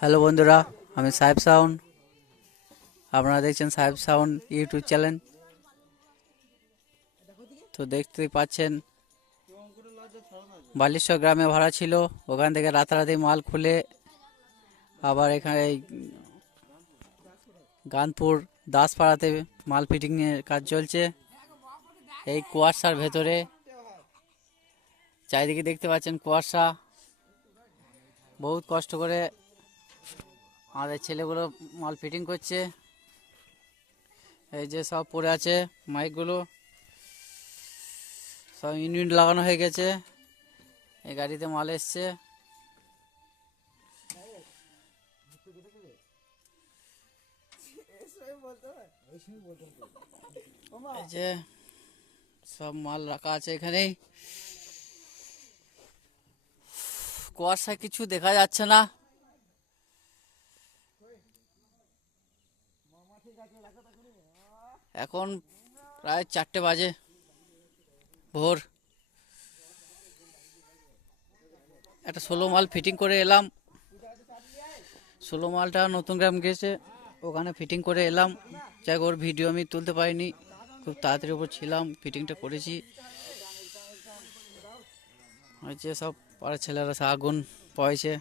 Hello বন্ধুরা, আমি সাহেব সাউন্ড। আপনারা দেখছেন সাহেব সাউন্ড ইউটিউব চ্যানেল। তো দেখতেই পাচ্ছেন বালিশ্বর গ্রামে ভাড়া ছিল, ওখান থেকে রাতারাতি মাল খুলে আবার এখানে এই গানপুর দাসপাড়াতে মাল ফিটিংয়ের কাজ চলছে। এই কুয়াশার ভেতরে চারিদিকে দেখতে পাচ্ছেন কুয়াশা। বহুত কষ্ট করে আমাদের ছেলেগুলো মাল ফিটিং করছে। এই যে সব পড়ে আছে মাইকগুলো, সব ইউনিট লাগানো হয়ে গেছে। এই গাড়িতে মাল এসছে। এই যে সব মাল রাখা আছে এখানেই। কুয়াশা কিছু দেখা যাচ্ছে না। এখন প্রায় 4টে বাজে ভোর। একটা 16 মাল ফিটিং করে এলাম। 16 মালটা নতুন গ্রাম গেছে, ওখানে ফিটিং করে এলাম। যাই হোক, ওর ভিডিও আমি তুলতে পারিনি, খুব তাড়াতাড়ি উপর ছিলাম, ফিটিংটা করেছি। যে সব পাড়ার ছেলেরা সব আগুন পয়েছে।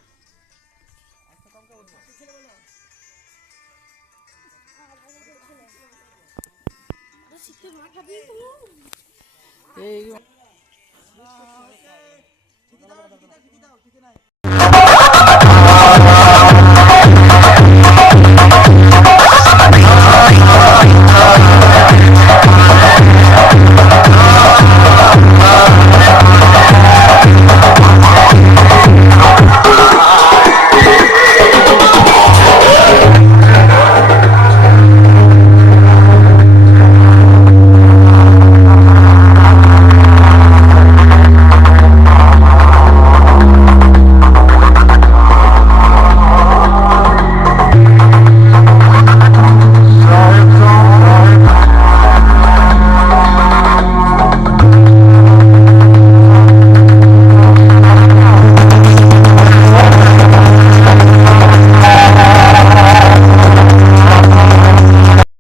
এই